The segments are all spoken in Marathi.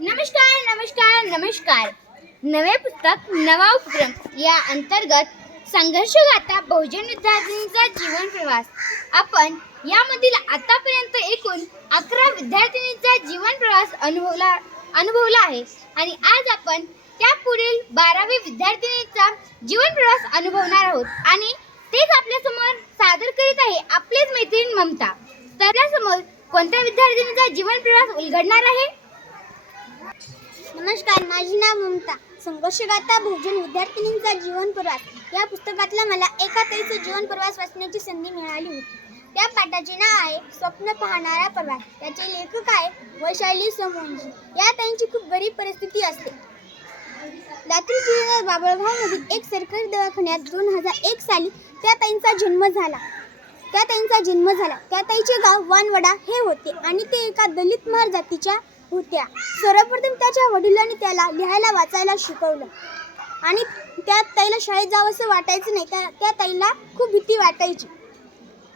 नमस्कार नमस्कार नमस्कार. नवे पुस्तक नवा उपक्रम या अंतर्गत संघर्षगाथा बहुजन विद्यार्थ्यांचा जीवन प्रवास. आपण यामधील आतापर्यंत एकूण अकरा विद्यार्थिनींचा जीवन प्रवास अनुभवला अनुभवला आहे. आणि आज आपण त्या पुढील बारावी विद्यार्थिनीचा जीवन प्रवास अनुभवणार आहोत. आणि तेच आपल्यासमोर सादर करीत आहे आपलीच मैत्रीण ममता. तर त्यासमोर कोणत्या विद्यार्थिनीचा जीवन प्रवास उलगडणार आहे? नमस्कार माझे नाव ममता. संघर्षगाता बहुजन विद्यार्थिनींचा जीवन प्रवास. या पुस्तकातला मला एका ताईचं जीवन प्रवास वाचण्याची संधी मिळाली होती. त्या पाठाचे नाव आहे स्वप्न पाहणारा प्रवास. त्याचे लेखक आहे वैशाली समोंजी. या ताईंची खूप गरीब परिस्थिती असते. रात्री जिल्ह्यात बाबळगावमधील एक सरकारी दवाखान्यात दोन हजार एक साली त्या ताईंचा जन्म झाला. त्या ताईंचा जन्म झाला. त्या ताईचे गाव वानवडा हे होते आणि ते एका दलित महार जातीच्या होत्या. सर्वप्रथम त्याच्या वडिलांनी त्याला लिहायला वाचायला शिकवलं. आणि त्या ताईला शाळेत जावं असं वाटायचं नाही. त्या त्या ताईला खूप भीती वाटायची.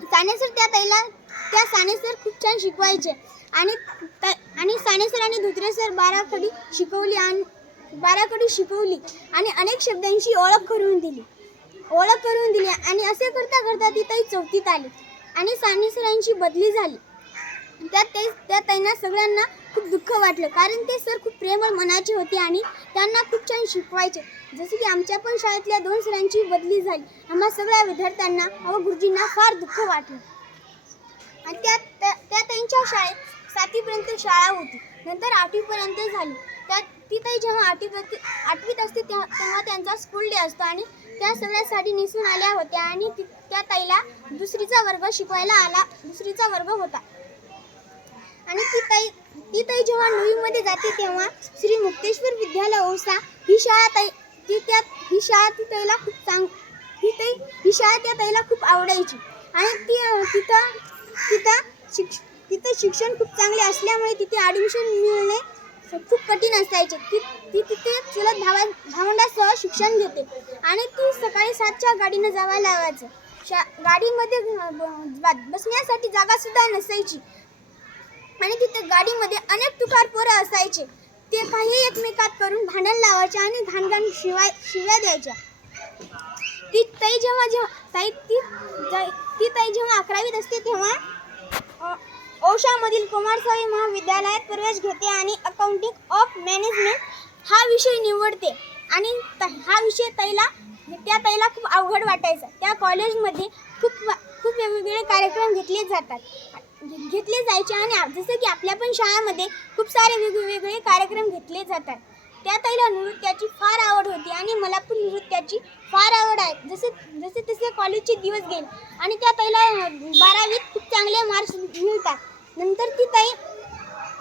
साने सर त्या ताईला त्या साने सर खूप छान शिकवायचे. आणि आणि साने सर आणि धुत्रे सर बाराखडी शिकवली आणि बाराखडी शिकवली. आणि अनेक शब्दांची ओळख करून दिली. ओळख करून दिली. आणि असे करता करता ती ताई चौथीत आली. आणि साने सरांची बदली झाली. त्या ते त्या ताईंना सगळ्यांना खूप दुःख वाटलं. कारण ते सर खूप प्रेमळ मनाचे होते आणि त्यांना खूप छान शिकवायचे. जसे की आमच्या पण शाळेतल्या दोन सरांची बदली झाली. आम्हा सगळ्या विद्यार्थ्यांना व गुरुजींना फार दुःख वाटलं. आणि त्या त्या त्या शाळेत सातवीपर्यंत शाळा होती. नंतर आठवीपर्यंत झाली. त्या ती ताई जेव्हा आठवीपर्यंत आठवीत असते तेव्हा तेव्हा त्यांचा स्कूल डे असतो आणि त्या सगळ्या साडी नेसून आल्या होत्या आणि ती त्या ताईला दुसरीचा वर्ग शिकवायला आला दुसरीचा वर्ग होता. आणि ती ताई ती ताई जेव्हा नवीमध्ये जाते तेव्हा श्री मुक्तेश्वर विद्यालय ओसा ही शाळा ताई ती त्या ही शाळा ती ताईला खूप चांग ही ताई ही शाळा त्या ताईला खूप आवडायची. आणि ती तिथं तिथं शिक्ष तिथं शिक्षण खूप चांगले असल्यामुळे तिथे ॲडमिशन मिळणे खूप कठीण असायचे. ती ती तिथे चुलत भावा भावंडासह शिक्षण घेते. आणि ती सकाळी सातच्या गाडीनं जावं लागायचं. शा गाडीमध्ये बसण्यासाठी जागासुद्धा नसायची. आणि तिथे गाडीमध्ये अनेक तुकार पोरं असायचे. ते काही एकमेकात करून भांडण लावायचे आणि घाणघाण शिवाय शिव्या द्यायच्या. ती ताई जेव्हा जेव्हा ताई ती ती ताई जेव्हा अकरावीत असते तेव्हा ओशामधील कुमारस्वामी महाविद्यालयात प्रवेश घेते आणि अकाउंटिंग ऑफ मॅनेजमेंट हा विषय निवडते. आणि त- हा विषय ताईला त्या ताईला खूप अवघड वाटायचा. त्या कॉलेजमध्ये खूप खूप वेगवेगळे कार्यक्रम घेतले जातात. म्हणजे घेतले जायचे आणि जसं की आपल्या पण शाळेमध्ये खूप सारे वेगवेगळे कार्यक्रम घेतले जातात. त्या ताईला नृत्याची फार आवड होती आणि मला पण नृत्याची फार आवड आहे. जसे जसे तसे कॉलेजचे दिवस गेले आणि त्या ताईला बारावीत खूप चांगले मार्क्स मिळतात. नंतर ती ताई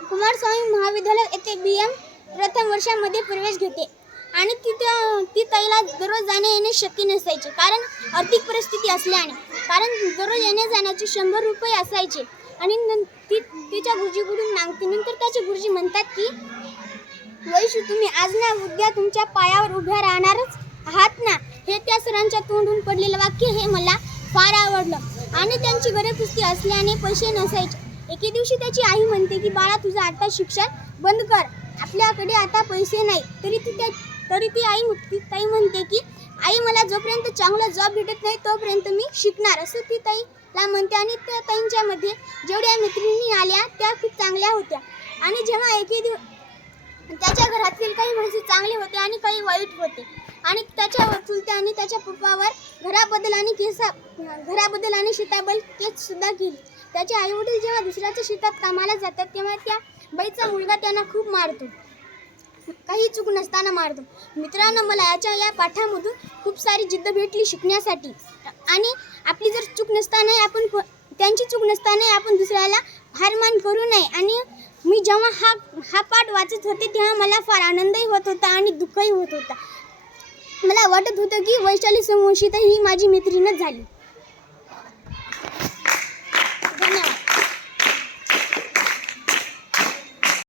कुमारस्वामी महाविद्यालय येथे बी एम प्रथम वर्षामध्ये प्रवेश घेते आणि तिथे ती ताईला दररोज जाणे येणे शक्य नसायचे. कारण आर्थिक परिस्थिती असल्याने कारण दररोज येण्या जाण्याचे शंभर रुपये असायचे. आणि ती तिच्या गुरुजीकडून मागते नंतर त्याचे गुरुजी म्हणतात की वैशू तुम्ही आज ना उद्या तुमच्या पायावर उभ्या राहणारच आहात ना? हे त्या सरांच्या तोंडून पडलेलं वाक्य हे मला फार आवडलं. आणि त्यांची गरजपुस्ती असल्याने पैसे नसायचे. एके दिवशी त्याची आई म्हणते की बाळा तुझं आता शिक्षण बंद कर. आपल्याकडे आता पैसे नाही. तरी ती त्या तरी ती आई ताई म्हणते की आई मला जोपर्यंत चांगला जॉब भेटत नाही तोपर्यंत मी शिकणार असं ती ताईला म्हणते. आणि त्या ताईंच्यामध्ये जेवढ्या मैत्रिणी आल्या त्या खूप चांगल्या होत्या. आणि जेव्हा एके दिवस त्याच्या घरातील काही माणसे चांगले होते आणि काही वाईट होते. आणि त्याच्या चुलत्या आणि त्याच्या पप्पावर घराबद्दल आणि केसा घराबद्दल आणि शेताबद्दल केस सुद्धा केली त्याचे आई वडील जेव्हा दुसऱ्याच्या शेतात कामाला जातात तेव्हा त्या बाईचा मुलगा त्यांना खूप मारतो. काही चूक नसताना मारतो मित्रांनो मला याच्या या पाठामधून खूप सारी जिद्द भेटली शिकण्यासाठी. आणि आपली जर चूक नसताना आपण त्यांची चूक नसताना आपण दुसऱ्याला हारमान करू नये. आणि मी जेव्हा हा हा पाठ वाचत होते तेव्हा मला फार आनंदही होत होता आणि दुःखही होत होता. मला वाटत होतं की वैशाली समोशी तर ही माझी मैत्रीणच झाली. धन्यवाद.